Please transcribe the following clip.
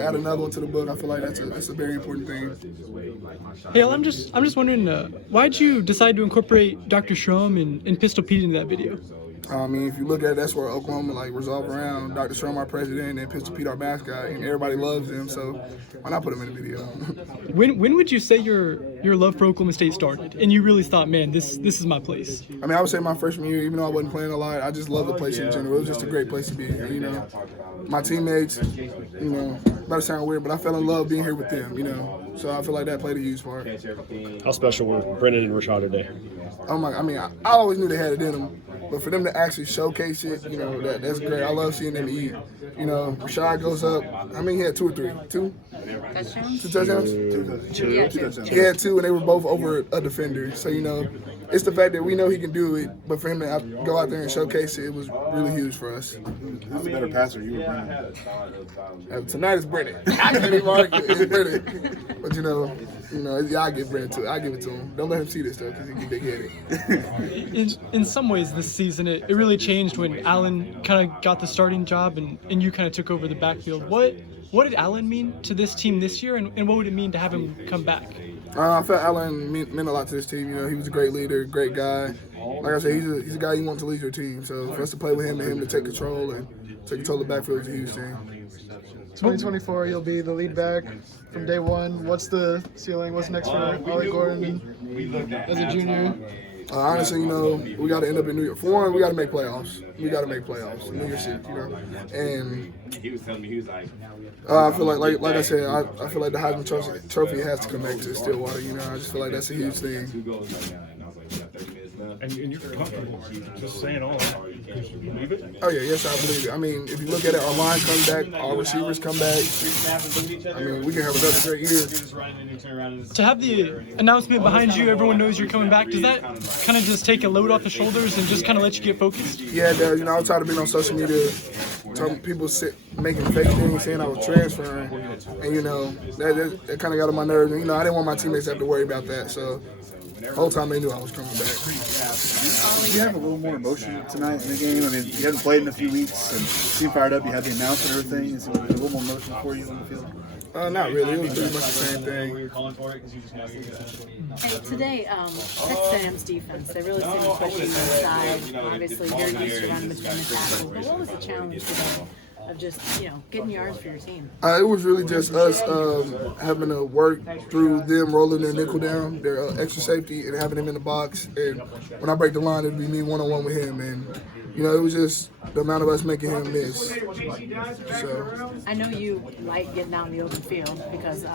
Add another one to the book. I feel like that's a very important thing. Hey, I'm just wondering, why'd you decide to incorporate Dr. Schrum and Pistol Pete into that video? I mean, if you look at it, that's where Oklahoma revolve around. Dr. Strum, our president, and Pistol Pete, our mascot, and everybody loves him. So why not put him in the video? When would you say your love for Oklahoma State started, and you really thought, man, this is my place? I mean, I would say my freshman year, even though I wasn't playing a lot, I just loved the place in general. It was just a great place to be. You know, my teammates, you know, might sound weird, but I fell in love being here with them. You know, so I feel like that played a huge part. How special were Brennan and Rashad today? Oh my! I mean, I always knew they had it in them. But for them to actually showcase it, you know, that's great. I love seeing them eat. You know, Rashad goes up. I mean, he had 2 or 3. 2? Touchdowns? 2 touchdowns? Yeah, 2. He had 2, and they were both over a defender. So, you know, it's the fact that we know he can do it, but for him to go out there and showcase it, it was really huge for us. Who's the better passer, you or Brennan? Tonight it's Brennan. I can't even argue. It's Brennan. But, you know, yeah, I give Brennan to it. I give it to him. Don't let him see this, though, because he can be big-headed. In some ways, this season, it really changed when Allen kind of got the starting job and you kind of took over the backfield. What did Allen mean to this team this year, and what would it mean to have him come back? I felt Allen meant a lot to this team. You know, he was a great leader, great guy. Like I said, he's a guy you want to lead your team. So for us to play with him and him to take control of the backfield is a huge thing. 2024, you'll be the lead back from day one. What's the ceiling? What's next for Ollie Gordon as a junior? Honestly, you know, we got to end up in New York. For one, we got to make playoffs. We got to make playoffs in New York City, you know. And I feel like I said, I feel like the Heisman Trophy has to come back to Stillwater. You know, I just feel like that's a huge thing. And you're comfortable just saying all that. You believe it? Oh, yeah, yes, I believe it. I mean, if you look at it, our line comes back, our receivers come back. I mean, we can have another great year. To have the announcement behind you, everyone knows you're coming back, does that kind of just take a load off the shoulders and just kind of let you get focused? Yeah, it does. You know, I'm tired of being on social media, people making fake things, saying I was transferring. And, you know, that kind of got on my nerves. And, you know, I didn't want my teammates to have to worry about that. So the whole time they knew I was coming back. Did you have a little more emotion tonight in the game? I mean, you hadn't played in a few weeks and seemed fired up. You had the announcement and everything. Is there a little more emotion for you on the field? Not really. It was pretty much the same thing. Hey, today, Texas A&M's defense, they really seem to push you inside. Obviously, you're used to running between the tackles. But what was the challenge today of just, you know, getting yards for your team? It was really just us having to work through them rolling their nickel down, their extra safety, and having him in the box. And when I break the line, it'd be me one-on-one with him. And, you know, it was just the amount of us making him miss. So I know you like getting out in the open field because obviously